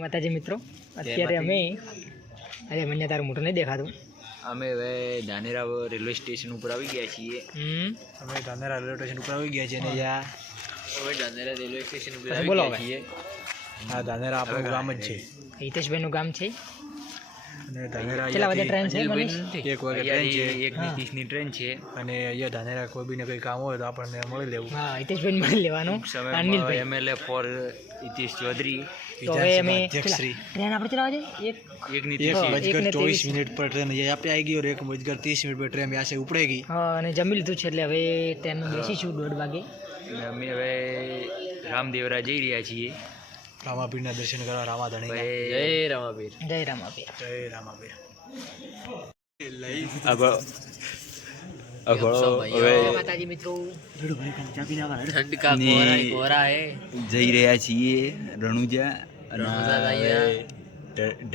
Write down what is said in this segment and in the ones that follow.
માતાજી મિત્રો, અત્યારે અમે અરે મને તારું મોટું નહીં દેખાતું. અમે હવે ધાનેરા રેલવે સ્ટેશન ઉપર આવી ગયા છીએ. અમે ધાનેરા રેલવે સ્ટેશન ઉપર આવી ગયા છીએ અને હવે ધાનેરા રેલવે સ્ટેશન ઉપર આવી ગયા છીએ. હા, ધાનેરા આપણું ગામ જ છે. હિતેશભાઈનું ગામ છે. અને ધાનેરા કેટલા વાગે ટ્રેન છે? 1 વાગે ટ્રેન છે. 1:30 ની ટ્રેન છે. અને અહીંયા ધાનેરા કોઈ બીને કોઈ કામ હોય તો આપણને મળી લેવું. હા, હિતેશભાઈ મળી લેવાનું. અનિલભાઈ એમએલએ ફોર હિતેશ ચૌધરી. તો હવે અમે ટ્રેન આપણે ચલાવવા છે 1:24 પર ટ્રેન यहाँ पे आएगी और 1:30 पर ट्रेन यहाँ से उपड़ेगी. हाँ, અને જમી લીધું છે એટલે હવે ટ્રેનમાં બેસીશું 1:30 વાગે. અમે હવે રામદેવરા જઈ રહ્યા છીએ. રામાપીરના દર્શન કરવા. રામાધણી જય રામાપીર. જય રામાપીર. જય રામાપીર. માતાજી મિત્રો, જઈ રહ્યા છીએ રણુજા.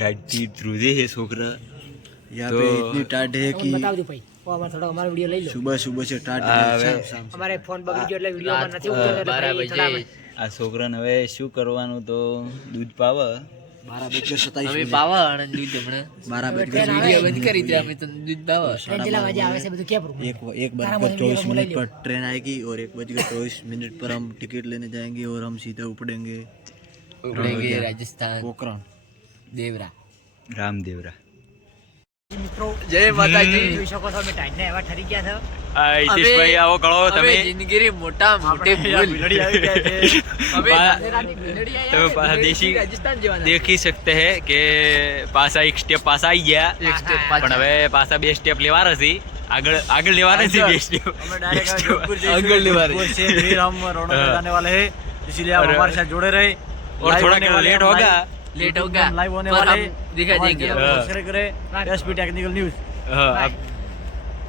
ढाटी ध्रुवे है छोकरा. यहाँ पे इतनी टाट है कि बता दो भाई, वो हमारा थोड़ा हमारा वीडियो ले लो. सुबह से टाट है. हमारे फोन बगड़ी गयो એટલે વિડિયો માં નથી ઉતરતો. 12 વાગે આ છોકરાને હવે શું કરવાનું, તો દૂધ પાવ 12:27 હવે પાવ અને દૂધ હમણે 12:27 વિડિયો બંધ કરી દે. અમે તો દૂધ પાવ કેટલા વાગે આવે છે બધું કે પ્રૂફ. 1:24 पर ट्रेन आएगी और 1:24 पर हम टिकट लेने जाएंगे और हम सीधा उपड़ेंगे રાજસ્થાન, પોખરણ, દેવરા, રામદેવરા. મિત્રો જય માતાજી. જોઈ શકો છો અમે ટાઈડને એવા ઠરી ગયા છે. હિતેશભાઈ આવો ગળો તમે. જિંદગી મોટા મોટે ભૂલ લડી આવી ગયા છે. હવે ધાનેરાની ભીલડી તમે આયા પાછા દેશી રાજસ્થાન જવાના. દેખી सकते हैं કે પાછા એક સ્ટેપ પાછા આવી ગયા. એક સ્ટેપ પણ હવે પાછા 2 સ્ટેપ લેવાના છે. આગળ લેવાના છે 2 સ્ટેપ. हमें डायरेक्ट जोधपुर આગળ લેવાના जोधपुर से फिर हम रोड पे जाने वाले हैं, इसलिए आप हमारे साथ जुड़े रहे. और थोड़ा लेट होगा. लेट होगा लाइव होने पर वाले हम दिखा देंगे. सब्सक्राइब करें एसपी टेक्निकल न्यूज़. हाँ,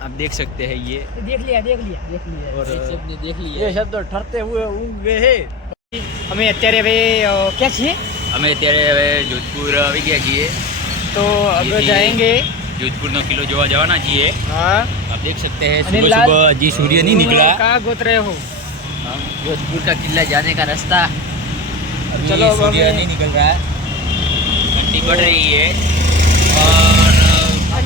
आप देख सकते हैं ये. देख लिया और सबने देख लिया. ये शब्द ठरते हुए ઊંઘ गए हैं. અમે અત્યારે હવે ક્યાં છીએ? અમે અત્યારે હવે જોધપુર આવી ગયા છીએ. તો આગળ જાएंगे. जोधपुर નો કિલ્લો જોવા જવાના છીએ. हाँ, आप देख सकते हैं अनिल सुबह लाल, सुबह अजी सूर्य नहीं निकला. कहाँ गोत रहे हो? जोधपुर का किला जाने का रास्ता. अभी चलो अब सूर्य हमें- नहीं निकल रहा है. ठंडी पड़ रही है और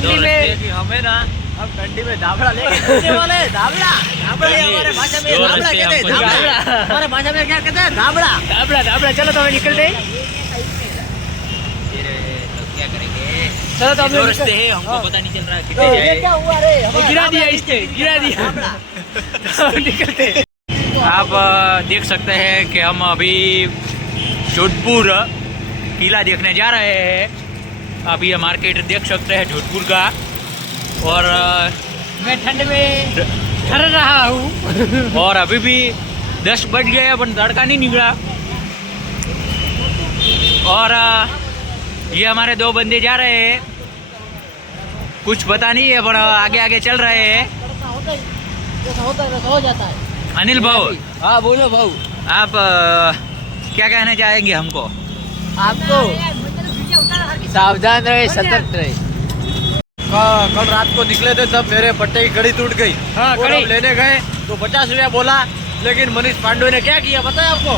दो ठंडी में रस्ते- हमें ना हम ठंडी में दाबड़ा लेके चलने वाले हैं. दाबड़ा अभी हमारे भाषा में दो दाबड़ा रस्ते कहते हैं. हमको दाबड़ा हमारे भाषा में क्या कहते हैं? दाबड़ा. चलो तो हमें निकलते हैं. फिर तो क्या करेंगे. चलो तो दो हमें रस्ते हैं, हमको पता नहीं चल रहा है कितने ये जाए. क्या हुआ रे? गिरा दिया इसने, गिरा दिया. निकलते हैं. आप देख सकते हैं कि हम अभी जोधपुर किला देखने जा रहे हैं. अभी ये मार्केट देख सकते हैं जोधपुर का. और मैं ठंड में ठहर रहा हूँ. और अभी भी 10 बज गए पर तड़का नहीं निकला. और ये हमारे 2 बंदे जा रहे हैं. कुछ पता नहीं है पर आगे आगे चल रहे हैं. हो जाता है. अनिल भाऊ, हाँ बोलो भाऊ. आप क्या कहना चाहेंगे हमको. आपको सावधान रहे, सतर्क रहे. कल रात को निकले थे तब मेरे पट्टे की कड़ी टूट गई. हाँ, और हम लेने गए तो 50 रुपया बोला, लेकिन मनीष पांडु ने क्या किया पता है आपको?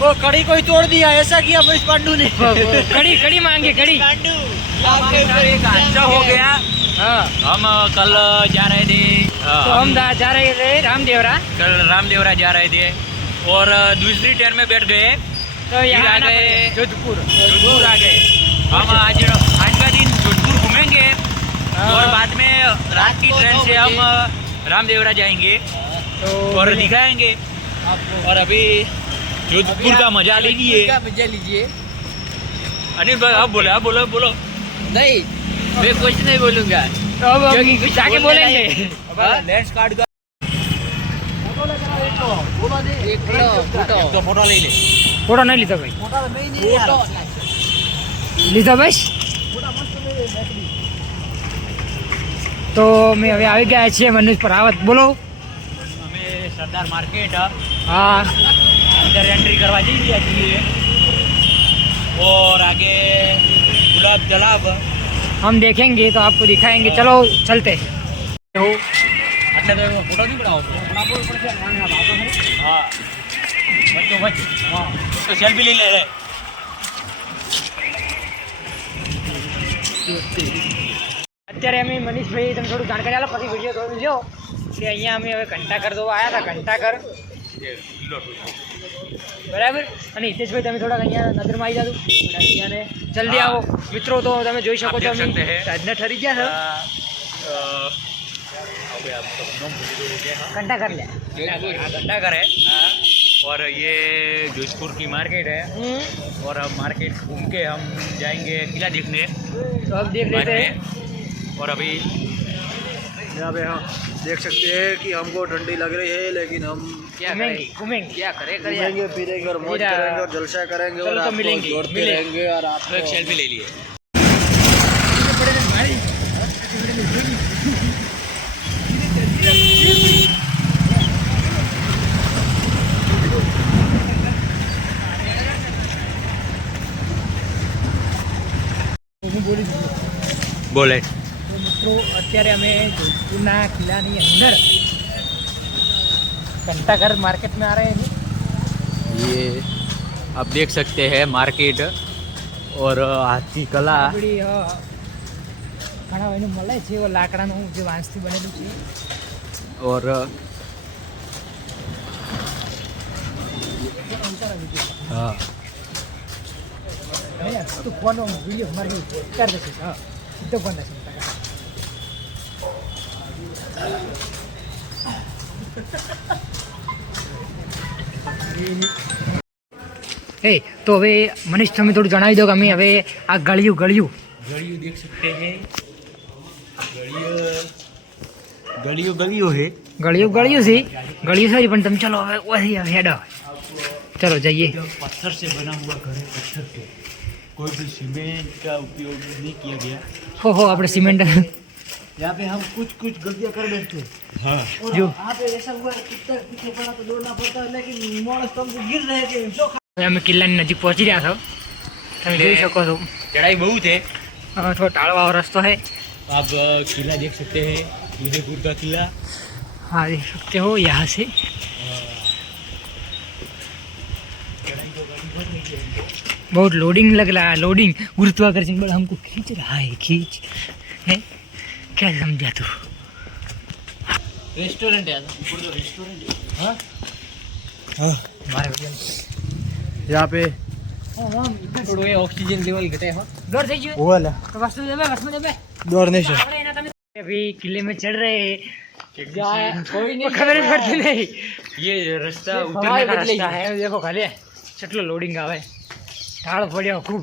वो कड़ी को ही तोड़ दिया. ऐसा किया मनीष पांडु ने. कड़ी मांगी कड़ी. अच्छा हो गया. हाँ, हम कल जा रहे थे. तो हम जा रहे थे रामदेवरा. कल रामदेवरा जा रहे थे और दूसरी ट्रेन में बैठ गए. तो फिर यहाँ आ आना गए पड़ेगा. जोधपुर. जोधपुर आ गए. हम आज का दिन जोधपुर घूमेंगे और बाद में रात की ट्रेन से हम रामदेवरा जाएंगे तो और दिखाएंगे. और अभी जोधपुर का मजा लीजिए. मजा लीजिए. अनिल भाई आप बोलो. नहीं, मैं कुछ नहीं बोलूंगा. तो अब हम जाके बोलेंगे. लेंस कार्ड का एक फोटो फोटो ले ले. ફોટો નહીં લીધો ભાઈ. લીધો ભાઈ. તો મેં હવે આવી ગયા છીએ મનોજ પર. આવત બોલો. અમે સરદાર માર્કેટ हाँ, अंदर एंट्री करवा दी चाहिए. और आगे गुलाब तालाब. हम देखेंगे तो आपको दिखाएंगे. चलो चलते. अच्छा तो फोटो नहीं बनाओ. हाँ तो सेल्फी ले ले. અત્યારે અમે મનીષભાઈ તમે થોડું જાણકારી આલો પછી વિડીયો થોડું લ્યો કે અહીંયા અમે હવે ઘંટાઘર જોવા આવ્યા હતા ઘંટાઘર બરાબર અને હિતેશભાઈ તમે થોડાક અહીંયા નજરમાં આવી જાજો અહીંયાને જલ્દી આવો મિત્રો તો તમે જોઈ શકો છો અમે સાંજના ઠરી ગયા છો घंटाघर ले घंटाघर है और ये जोधपुर की मार्केट है और अब मार्केट घूम के हम जाएंगे किला देखने तो अब देख लेते हैं और अभी यहाँ पे हम देख सकते हैं कि हमको ठंडी लग रही है लेकिन हम घूमेंगे क्या करे घूमेंगे फिरेंगे और मौज करेंगे और जलसा करेंगे चलो और तो आपको मिलेंगे, जोड़ते रहेंगे और आप एक सेल्फी ले लिए बोले તો મિત્રો અત્યારે અમે જોધપુરના કિલ્લાની અંદર घंटाघर मार्केट में आ रहे हैं ये आप देख सकते हैं मार्केट और हाथी कला આપણી ઘણા એનું મળે છે એવો લાકડાનું જે વાંસથી બનેલું છે और हाँ तो फोन वीडियो हमारे कर देते हाँ तो फोन तो હવે મનીષ તમે થોડું જણાવી દો કે અમે હવે આ ગળ્યું गलियों देख सकते हैं गलियों है ગળ્યું છે ગળ્યું સારી પણ તમે ચલો હવે ઓછી હેડો ચલો જઈએ पत्थर से बना हुआ घर है पत्थर से कोई भी सीमेंट का उपयोग नहीं किया गया હો આપણે સિમેન્ટ यहाँ पे हम कुछ कुछ गलतियाँ कर बैठते हैं हाँ और जो यहाँ पे ऐसा हुआ है कितना पीछे पड़ा तो दौड़ना पड़ता है लेकिन माणस तो हमको गिर रहे थे जो અમે કિલ્લાની નજીક પહોંચી રહ્યા છો તમે જોઈ શકો છો चढ़ाई बहुत है થોડો ટાળવાળો રસ્તો है आप किला देख सकते हैं उदयपुर का किला हाँ देख सकते हो यहाँ से बहुत लोडिंग लग रहा है लोडिंग गुरुत्वाकर्षण बल हमको खींच रहा है खींच है क्या समझा तू रेस्टोरेंट है हमारे भैया यहाँ पे थोड़ो ये ऑक्सीजन लेवल घटे हो दौड़ થઈ ગયું वो वाला તો વસ્તુ દે दौड़ने से આપણે એના તમે अभी किले में चढ़ रहे हैं कोई वो खबर ही पड़ती नहीं ये रास्ता उतरने का रास्ता है देखो खाली चटलो लोडिंग आवे ढाल पड़ियो खूब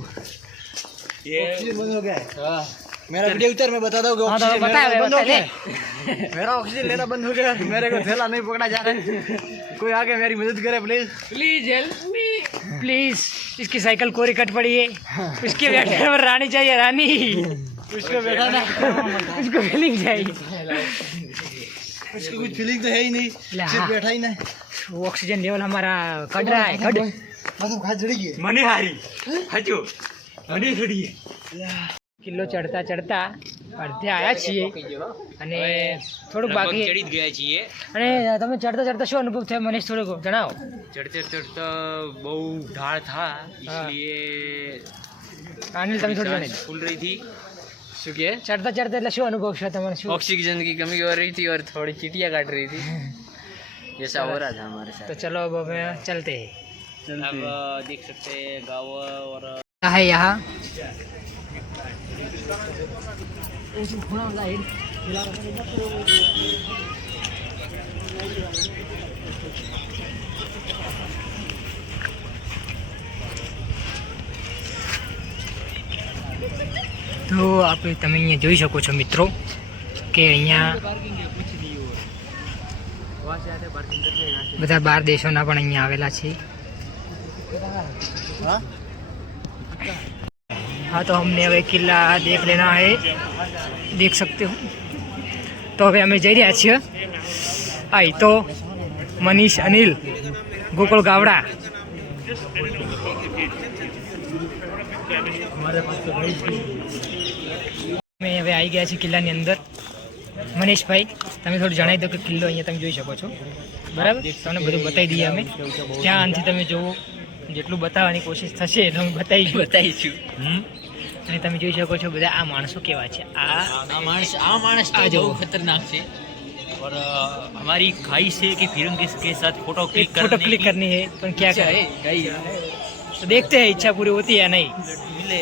ऑक्सीजन बंद हो गया है मेरा वीडियो उतर मैं बता दूं हाँ तो ऑक्सीजन बता मेरा बंद हो ले गया मेरा ऑक्सीजन लेना बंद हो गया मेरे को थैला नहीं पकड़ा जा रहा है कोई आके मेरी मदद करे please please help me please इसकी साइकिल कोरी कट पड़ी है उसके बैठने पर रानी चाहिए रानी उसको बैठाना उसको फीलिंग चाहिए उसकी कुछ फीलिंग तो है ही नहीं ला। सिर्फ बैठा ही ना वो ऑक्सीजन लेवल हमारा कट रहा है कट मतलब खास जड़ी है मनी हारी हजो मनी थोड़ी કિલ્લો ચડતા ચડતા અડધે આવ્યા છીએ અને થોડુંક બાકી ચડી જ ગયા છીએ અને તમે ચડતા ચડતા શું અનુભવ થયો મનીષ થોડુંક જણાવો चढ़ते चढ़ता बहु ढाल था इसलिए અનિલ તમે થોડું જણાવી फूल रही थी શું કે ચડતા ચડતા એટલે શું અનુભવ છે તમારે શું ऑक्सीजन की कमी हो रही थी और थोड़ी चीटियां काट रही थी ऐसा हो रहा था हमारे साथ तो चलो अब हमें चलते हैं अब देख सकते हैं गाँव और क्या है यहाँ તો આપણે તમે અહીંયા જોઈ શકો છો મિત્રો કે અહીંયા બધા બાર દેશોના પણ અહીંયા આવેલા છે हाँ तो हमने હવે કિલ્લા દેખ લેના है देख सकते हो તો હવે અમે જઈ રહ્યા છીએ આ તો મનીષ અનિલ ગોકુળ ગાવડા અમે હવે આવી ગયા છીએ કિલ્લાની અંદર મનીષભાઈ તમે થોડું જણાવી દો કે કિલ્લો અહીંયા તમે જોઈ શકો છો બરાબર તમને બધું બતાવી દઈએ અમે ત્યાંથી તમે જુઓ જેટલું બતાવવાની કોશિશ થશે એટલું અમે બતાવીશું અને તમે જોઈ શકો છો બધા આ માણસો કેવા છે. આ માણસ આ तो जो बहुत खतरनाक है और हमारी ख्वाहिश है कि फिर उनके के साथ फोटो क्लिक फोटो क्लिक करनी है पर क्या करें, तो देखते हैं इच्छा पूरी होती है या नहीं. मिले.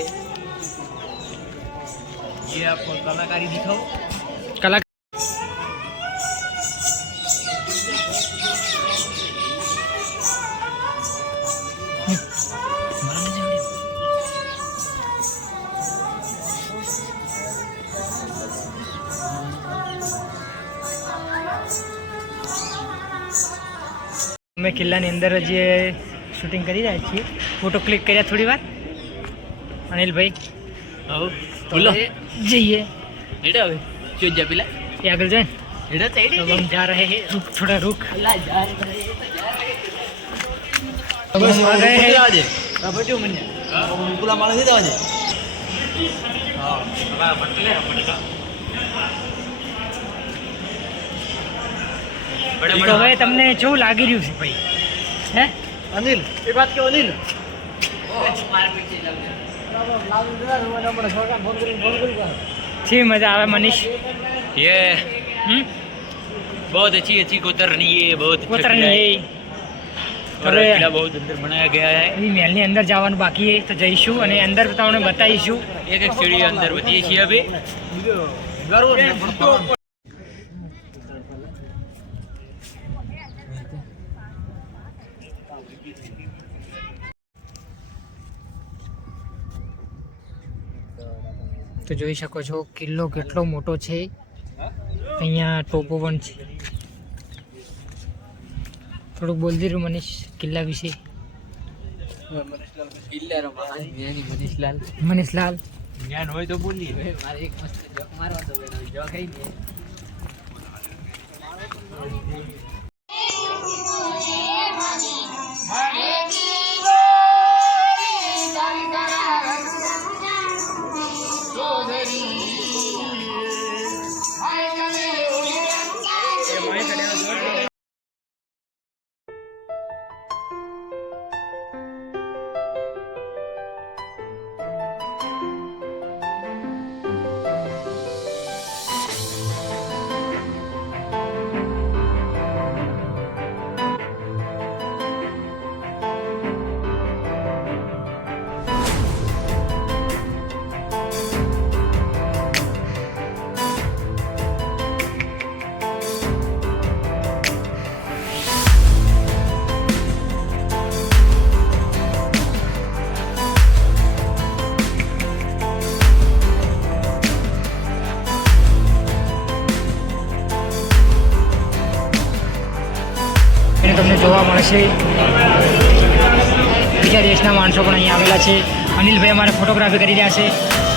ये आपको कलाकारी दिखाओ. कला અમે કિલ્લાની અંદર જે શૂટિંગ કરી રહ્યા છીએ, ફોટો ક્લિક કર્યા થોડી વાર અનિલભાઈ. आओ તો હવે જઈએ एड़ा वे जो जपिला ये आगे जाए. एड़ा साइड अब हम जा रहे हैं, रुक थोड़ा रुक. अल्लाह जा अब हम आ गए हैं. આજે બધું મને પેલા માણસ દીધા આજે તો હવે તમને કેવું લાગી રહ્યું છે ભાઈ? હે અનિલ એક વાત કેવો અનિલ છે મજા આવે મનીષ? ये હમ बहुत अच्छी अच्छी कोतरनी है, बहुत अच्छा કોતરણી किला है એ और अरे। किला बहुत अंदर बनाया गया है. એ મહેલની અંદર જવાનું બાકી છે, તો જઈશું અને અંદર તમને બતાવીશું. एक एक सीढ़ी अंदर बतिए છીએ अभी. તો જોઈ શકો છો કિલ્લો કેટલો મોટો છે. અહીંયા ટોપો પણ છે. થોડુંક બોલતી રહ્યું મનીષ કિલ્લા વિશે. મનીષલાલ જ્ઞાન હોય તો બોલીએ. એને તમને જોવા મળશે. બીજા દેશના માણસો પણ અહીંયા આવેલા છે. અનિલભાઈ અમારે ફોટોગ્રાફી કરી રહ્યા છે.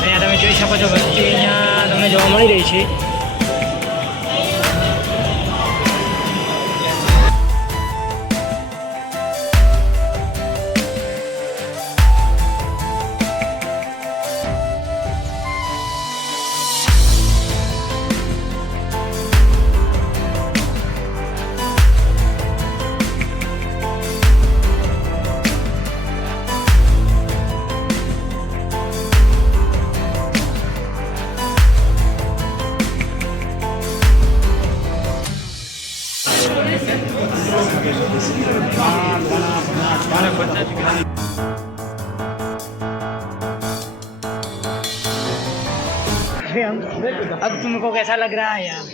અહીંયા તમે જોઈ શકો છો વસ્તી અહીંયા તમને જોવા મળી રહી છે. अब तुमको कैसा लग रहा है यार?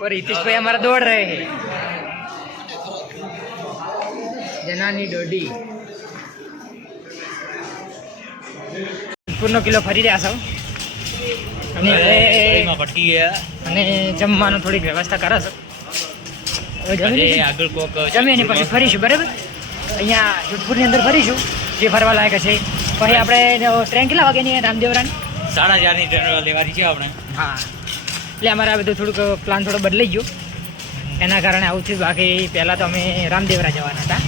और रितेश भाई हमारा दौड़ रहे हैं. जनानी डोडी પૂર્ણ કિલો ફરી રહ્યા છો અને એમાં ભટકી ગયા અને જમવાનું થોડીક વ્યવસ્થા કરો છો. હવે જમી અરે લીધું? આગળ કોક જમીને પછી ફરીશું બરાબર. અહીંયા જોધપુરની અંદર ફરીશું જે ફરવા લાયક છે. પછી આપણે ટ્રેન કેટલા વાગ્યાની રામદેવરાની? 4:30 ટ્રેન લેવાની છે આપણે. હા એટલે અમારે આ બધું થોડુંક પ્લાન થોડો બદલાઈ ગયો એના કારણે આવું થયું. બાકી પહેલાં તો અમે રામદેવરા જવાના હતા.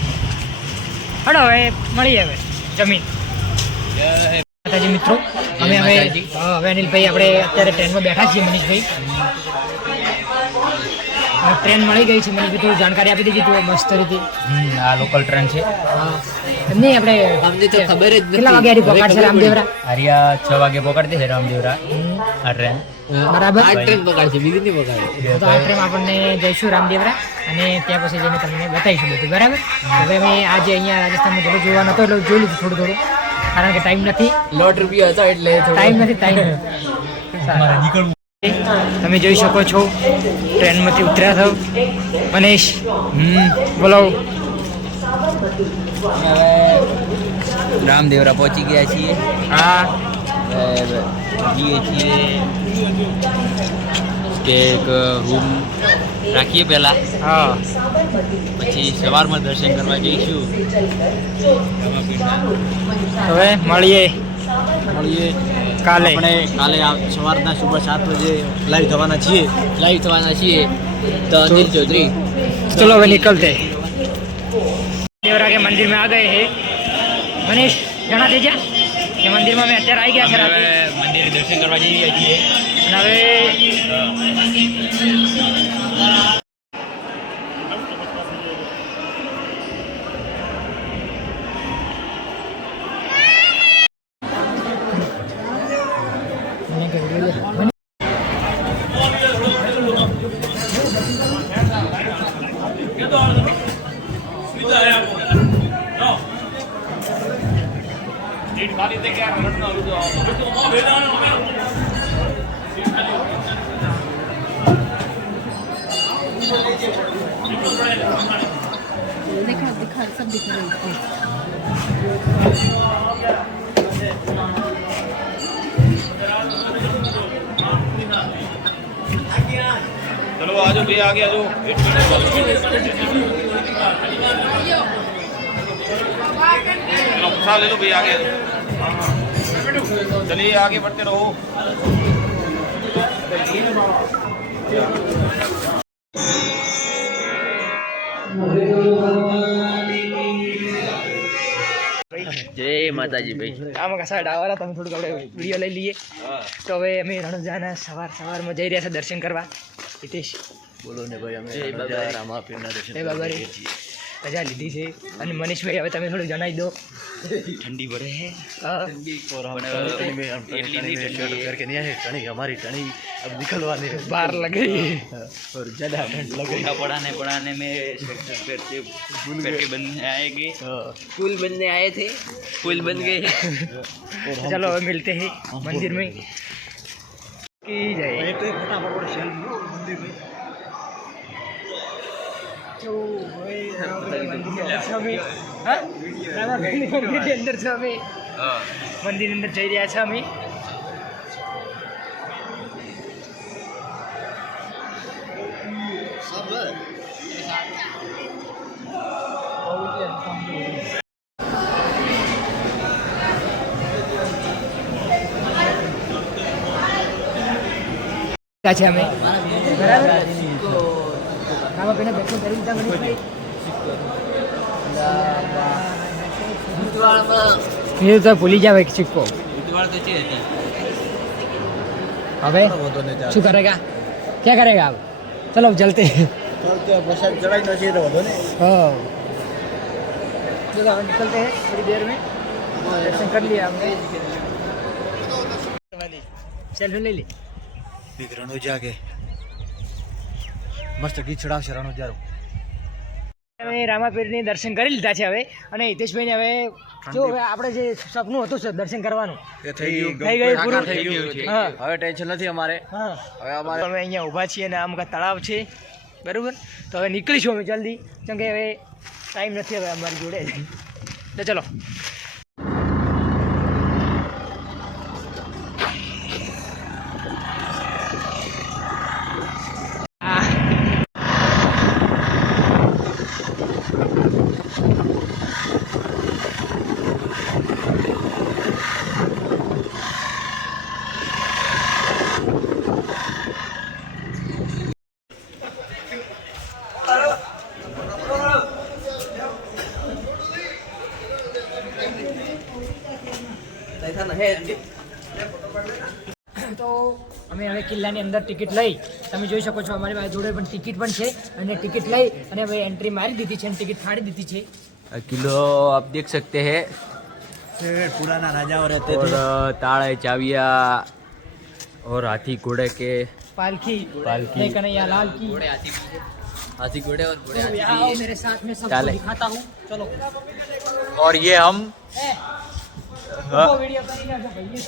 હડો હવે મળીએ હવે જમીન. માતાજી મિત્રો અમે હવે હવે અનિલભાઈ આપણે અત્યારે ટ્રેનમાં બેઠા છીએ. મનીષભાઈ ટ્રેન મળી ગઈ છે, મને કીધું થોડી જાણકારી આપી દીધી તું મસ્ત રીતે. આ લોકલ ટ્રેન છે. હા નહીં આપણે અમને તો ખબર જ કેટલા વાગે આરી પકડશે રામદેવરા? આર્યા 6 વાગે પકડતી છે રામદેવરા આ ટ્રેન. બરાબર. આ ટ્રેન પકડશે, બીજી નહીં પકડે. તો આ ટ્રેન આપણને જઈશું રામદેવરા અને ત્યાં પછી જઈને તમને બતાવીશું બધું. બરાબર. હવે અમે આજે અહીંયા રાજસ્થાનમાં બધું જોવા નતો એટલે જોઈ લીધું થોડું થોડું, કારણ કે ટાઈમ નથી. ₹1.5 હતો એટલે ટાઈમ નથી ટાઈમ. તમે જોઈ શકો છો ટ્રેનમાંથી ઉતર્યા છો. મનીષ બોલો. હવે રામદેવરા પહોંચી ગયા છીએ. હા હવે જઈએ છીએ કે એક રૂમ રાખીએ પહેલાં, હા પછી સવારમાં દર્શન કરવા જઈશું. હવે મળીએ કાલે. આપણે કાલે સવારના સુબહ 7 વાગે લાઈવ થવાના છીએ. લાઈવ થવાના છીએ. તો અનિલ ચૌધરી चलो હવે निकलते देवरा के मंदिर में आ गए हैं. मनीष जाना दे जा કે મંદિરમાં મેં અત્યારે આવી ગયા છે રાતે. મંદિરે દર્શન કરવા જઈ રહ્યા છીએ. અને હવે दिखा सब दिख रहे हैं. चलो आ जाओ, भैया आगे आ जाओ. चलो उठा ले लो भैया, आगे आ जाओ. चलिए आगे बढ़ते रहो. જય માતાજી ભાઈ. આમાં કસા ડાવારા તમે થોડુંક આપણે વિડીયો લઈ લઈએ. તો હવે અમે રણુજાના સવારમાં જઈ રહ્યા છે દર્શન કરવા. હિતેશ બોલો ને ભાઈ, અમે રણુજા રામાપીરના દર્શન એ બાબા રે રજા લીધી છે. અને મનીષભાઈ હવે તમે થોડું જણાવી દો. ઠંડી પડે હે. હા हमारी टनी अब निकलवानी है. बाहर लग गई और ज्यादा ठंड लग गई. पढ़ाने में करते करके बनने आएंगे. पुल बनने आए थे, पुल बन गए. चलो अब मिलते हैं मंदिर में. की जय. एक तो फटाफट शेल मंदिर में અંદર છે અમે મંદિર અંદર જઈ રહ્યા છે અમે. છે અમે બરાબર. રામાપીના દર્શન કરી લીધા મનીષભાઈ? ये तो भूली जावे सिक्को. अबे शू करेगा, क्या करेगा अब? चलो अब चलते हैं. प्रसाद चढ़ाई ना चाहिए तो વધો ને. हाँ चलो अब निकलते हैं थोड़ी देर में. दर्शन कर लिया हमने. सेल्फी ले ली. બિગ રણુજા કે મસ્ત ગીત ચડાવશે રણુજા. અમે રામાપીરની દર્શન કરી લીધા છે હવે. અને હિતેશભાઈને હવે જો હવે આપણે જે સપનું હતું દર્શન કરવાનું થઈ ગયું પૂરું. હા હવે ટેન્શન નથી અમારે. હા હવે અમારે અમે અહીંયા ઊભા છીએ અને આમ તળાવ છે બરાબર. તો હવે નીકળીશું અમે જલ્દી, કેમ કે હવે ટાઈમ નથી હવે અમારી જોડે. તો ચલો. તો અમે હવે કિલ્લાની અંદર ટિકિટ લઈ, તમે જોઈ શકો છો અમારી પાસે જોડે પણ ટિકિટ પણ છે, અને ટિકિટ લઈ અને હવે એન્ટ્રી મારી દીધી છે અને ટિકિટ ફાડી દીધી છે. किलो आप देख सकते हैं पुराना राजाओं रहते और थे. ताड़े चाबिया और हाथी घोड़े के पालकी पालकी। जय कन्हैया लाल की. हाथी घोड़े और घोड़े तो यहाँ आओ मेरे साथ में सबको चाले। दिखाता हूँ. चलो और ये हम वो वीडियो करेंगे आगे भैया.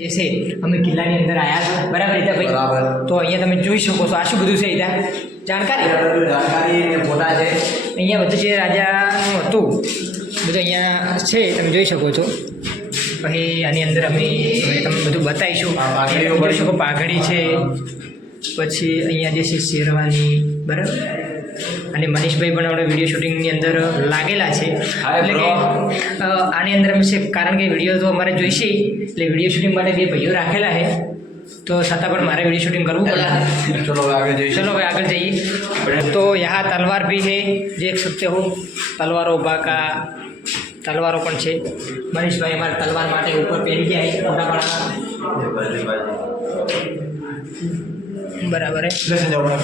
जैसे અમે કિલ્લાની અંદર આયા બરાબર હતા ભાઈ, બરાબર. તો અહીંયા તમે જોઈ શકો છો આ શું બધું છે અહીંયા જાણકારી जानकारी ने फोटा है. અહીંયા બધું જે રાજાનું હતું બધું અહીંયા છે, તમે જોઈ શકો છો. પછી આની અંદર અમે તમને બધું બતાવીશું. પાઘડીઓ જોઈ શકો પાઘડી છે, પછી અહીંયા જે છે શેરવાની, બરાબર. અને મનીષભાઈ પણ આપણે વિડીયો શૂટિંગની અંદર લાગેલા છે, એટલે કે આની અંદર અમે છે કારણ કે વિડીયો તો અમારે જોઈશે, એટલે વિડીયો શૂટિંગ માટે બે ભાઈઓ રાખેલા છે, તો છતાં પણ મારે વિડીયો શૂટિંગ કરવું પડે. चलो आगे जाइए. चलो भाई आगे जाइए. तो यहाँ तलवार भी है, देख सकते हो. तलवारों का तलवारों પણ છે. મનીષભાઈ અમારે તલવાર માટે ઉપર પહેરી ગયા છે बराबर है.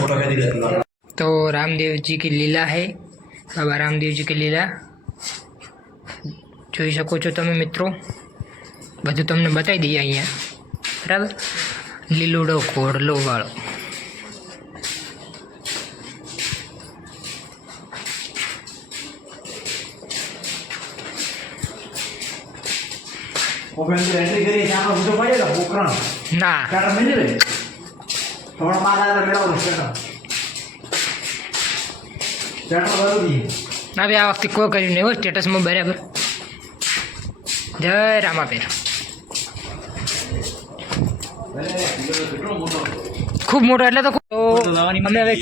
फोटो खींच लिया. तो रामदेव जी की लीला है. बाबा रामदेव जी की લીલા જોઈ શકો છો તમે મિત્રો, બધું તમને બતાવી દઈએ અહીંયા, બરાબર. લીલુડો ઘોડલો વાળો. ओपन की एंट्री करी यहाँ पर मुझे पड़ेगा पोखरण ના स्टार्टर मिल जाए थोड़ा मार आया मेरा और स्टार्टर जरूरी है. ના ભાઈ આ વખતે કોઈ કર્યું નહીં હોય સ્ટેટસમાં, બરાબર. જય રામાપીર. ખૂબ મોટો એટલે તો અમે હવે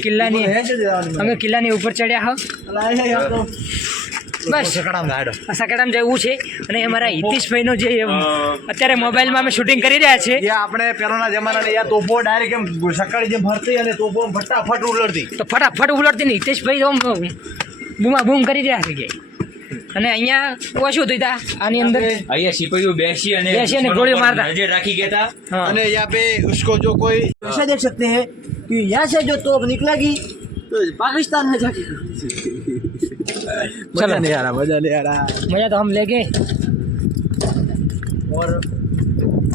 કિલ્લાની ઉપર ચડ્યા હો. બસ આ સકડામ જવું છે. અને અમારા હિતેશભાઈનો જે અત્યારે મોબાઈલમાં અમે શૂટિંગ કરી રહ્યા છે, ये આપણે પહેલાના જમાનાની યા તોપો ડાયરેક્ટ એમ સકાળી જેમ ભરતી અને તોપો ફટાફટ ઉલડતી. તો ફટાફટ ઉલટતી ને હિતેશભાઈ તો બૂમા બૂમ કરી રહ્યા છે કે. અને અહીંયા ઓછું હતું ત્યાં આની અંદર અહીંયા સિપાહીઓ બેસી અને ગોળીઓ મારતા. નજર રાખી ગયા હતા. હા. અને यहाँ पे उसको जो कोई ऐसा देख सकते हैं कि यहाँ से जो तोप निकलेगी तो पाकिस्तान में जाके चलो। नहीं आ रहा मजा नहीं आ रहा. मजा तो हम ले गए. और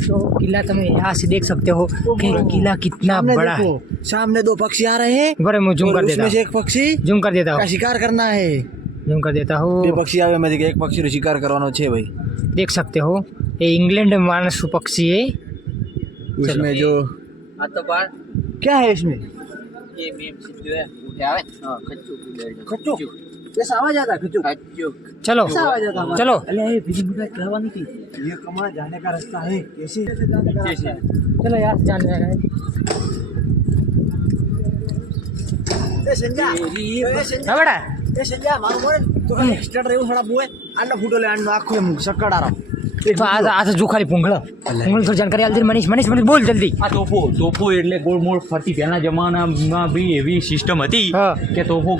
तो किला तुम यहाँ से देख सकते हो कि किला कितना सामने बड़ा है. देखो, सामने दो पक्षी आ रहे हैं बड़े मैं जूम और कर देता उसमें से हूँ, एक पक्षी जूम कर देता का हूँ, शिकार करना है. जूम कर देता हूँ. બે પક્ષી આવે એમાંથી એક પક્ષીનો શિકાર કરવાનો છે ભાઈ. देख सकते हो ये इंग्लैंड मानस पक्षी है. उसमें जो हाथ तो बाहर क्या है इसमें ये मेम जो है उठे आवे हाँ खच्चू खच्चू कैसा आवाज आता है खच्चू खच्चू चलो कैसा आवाज आता है चलो अरे ये बिजली मुझे करवानी थी ये कमरा जाने का रास्ता है कैसे जाने का रास्ता है चलो यार जान रहे हैं. ए संजा ए संजा हाँ बेटा એ સંજ્યા મારું બોલે તો કાલે એક્સ્ટ્રા એવું સાડા બોય આનો ફૂટો લે આનો આખો એમ સકડારો तो आज जो खाली पुंगड़ा तो जानकारी आलती मनीष मनीष मनीष बोल जल्दी. આ તોપો એટલે ગોળ મોળ ફરતી પહેલા જમાનામાં બી એવી સિસ્ટમ હતી હા. કે તોપો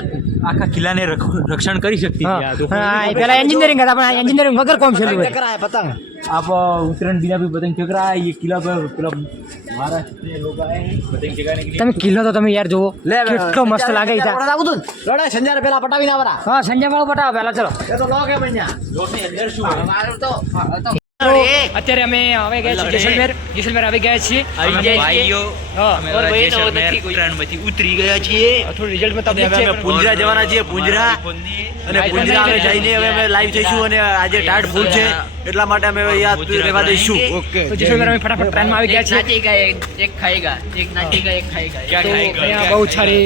આખા કિલ્લાને રક્ષણ કરી શકતી હતી. આ તોપો हाँ पहला इंजीनियरिंग था पण इंजीनियरिंग वगर कौन चलू है. ચકરા है पतंग आप उत्तरायण बिना भी पतंग चग रहा है. ये किला पर मतलब महाराष्ट्र के लोग आए हैं पतंग चगाने के लिए. તમે કિલ્લો તો તમે યાર જુઓ કેટલો મસ્ત લાગે છે. લડાઈ સંજાને પેલા પટાવી ના વરા હા સંજય વાળો બતાવો પહેલા ચલો. એ તો લોક હે બન્યા લોટની અંદર શું હોય? मारो तो તો અત્યારે અમે હવે ગયા છીએ જેસલમેર આવી ગયા છીએ. અમે ભાઈઓ હા અમે और वही જેસલમેર नवदत्ती कोई- ઉત્તરાયણમાંથી ઉતરી ગયા છીએ. થોડું રિઝલ્ટમાં હવે તકલીફ અમે છે. પુંજરા જવાના છીએ પુંજરા અને પુંજરા અમે જઈને હવે અમે લાઈવ થઈશું અને આજે ટાઢ ફૂલ છે એટલા માટે અમે હવે યાદ રહેવા દઈશું. ઓકે તો જેસલમેર અમે ફટાફટ ટ્રેનમાં આવી एक ગયા છીએ. नाचेगा एक खाएगा एक नाचेगा एक खाएगा क्या તો खाएगा? અહીંયા બહુ સારી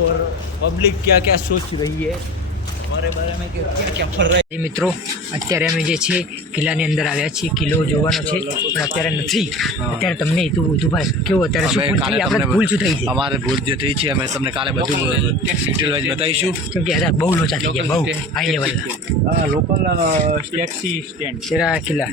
और पब्लिक क्या क्या सोच रही है हमारे बारे में क्या क्या फर रहा है. મિત્રો અત્યારે અમે જે છે કિલ્લાની અંદર આવ્યા છીએ. કિલ્લો જોવાનો છે પણ અત્યારે નથી. અત્યારે તમને તું ભાઈ કેવું અત્યારે શું ભૂલ થઈ? આપણે ભૂલ શું થઈ છે? અમારે ભૂલ જે થઈ છે અમે તમને કાલે બધું ડિટેલ વાઇઝ બતાવીશું. કેમ કે યાર બહુ લોચા થઈ ગયા, બહુ હાઈ લેવલના. लोकल टैक्सी स्टैंड તેરા કિલ્લા